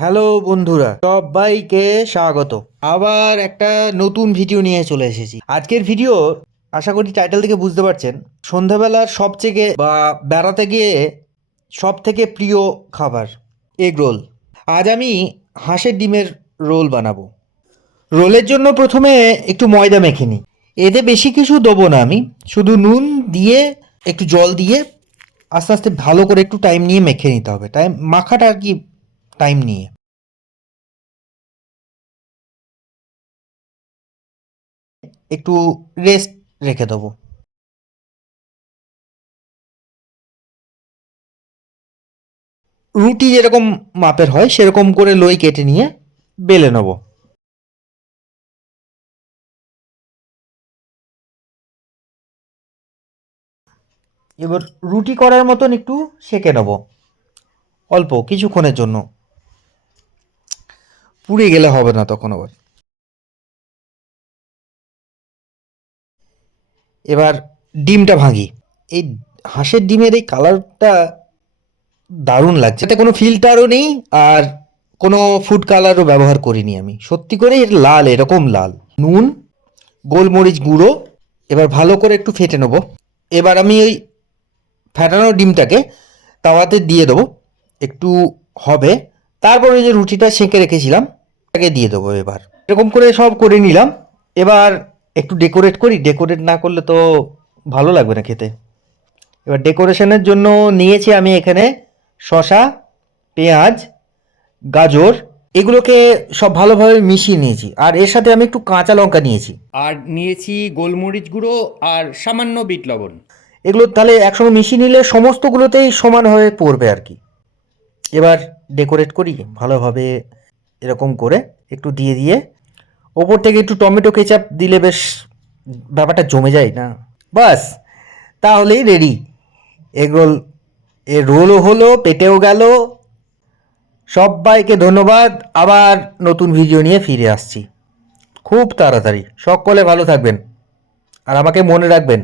Hello বন্ধুরা, সবাইকে স্বাগত। আবার একটা নতুন ভিডিও নিয়ে চলে এসেছি। আজকের ভিডিও আশা করি টাইটেল থেকে বুঝতে পারছেন, সন্ধ্যাবেলার সবথেকে বা বেড়াতে গিয়ে সব থেকে প্রিয় খাবার এগ রোল আজ আমি হাঁসের ডিমের রোল বানাবো। রোলের জন্য প্রথমে একটু ময়দা মেখে নিই। এতে বেশি কিছু দেবো না আমি, শুধু নুন দিয়ে, একটু জল দিয়ে, আস্তে আস্তে ভালো করে একটু টাইম নিয়ে মেখে নিতে হবে। টাইম মাখাটা আর কি টাইম নিয়ে। একটু রেস্ট রেখে দেবো। রুটি যেরকম মাপের হয়, সেরকম করে লই কেটে নিয়ে বেলে নেব। এবার রুটি করার মতন একটু সেঁকে নেব, অল্প কিছুক্ষণের জন্য। পুড়ে গেলে হবে না তখন আবার। এবার ডিমটা ভাঙি। এই হাঁসের ডিমের এই কালারটা দারুণ লাগছে। এতে কোনো ফিল্টারও নেই আর কোনো ফুড কালারও ব্যবহার করিনি আমি। সত্যি করে এর লাল, এরকম লাল। নুন, গোলমরিচ গুঁড়ো, এবার ভালো করে একটু ফেটে নেব। এবার আমি ওই ফেটানো ডিমটাকে তাওয়াতে দিয়ে দেবো। একটু হবে। তারপরে যে রুটিটা সেঁকে রেখেছিলাম তাকে দিয়ে দেবো এবার। এরকম করে সব করে নিলাম। এবার একটু ডেকোরেট করি। ডেকোরেট না করলে তো ভালো লাগবে না খেতে। এবার ডেকোরেশনের জন্য নিয়েছি আমি এখানে শশা পেঁয়াজ গাজর। এগুলোকে সব ভালোভাবে মিশিয়ে নিয়েছি। আর এর সাথে আমি একটু কাঁচা লঙ্কা নিয়েছি। আর নিয়েছি গোলমরিচ গুঁড়ো আর সামান্য বিট লবণ। এগুলো তাহলে একসঙ্গে মিশিয়ে নিলে সমস্তগুলোতেই সমান হয়ে পড়বে আর কি। এবার ডেকোরেট করি। ভালোভাবে এরকম করে একটু দিয়ে দিয়ে। ওপর থেকে একটু টমেটো কেচাপ দিলে বেশ ব্যাপারটা জমে যায় না। বাস, তাহলেই রেডি এগরোল এ রোলও হলো, পেটেও গেল। সবাইকে ধন্যবাদ। আবার নতুন ভিডিও নিয়ে ফিরে আসছি। খুব তাড়াতাড়ি। সকলে ভালো থাকবেন। আর আমাকে মনে রাখবেন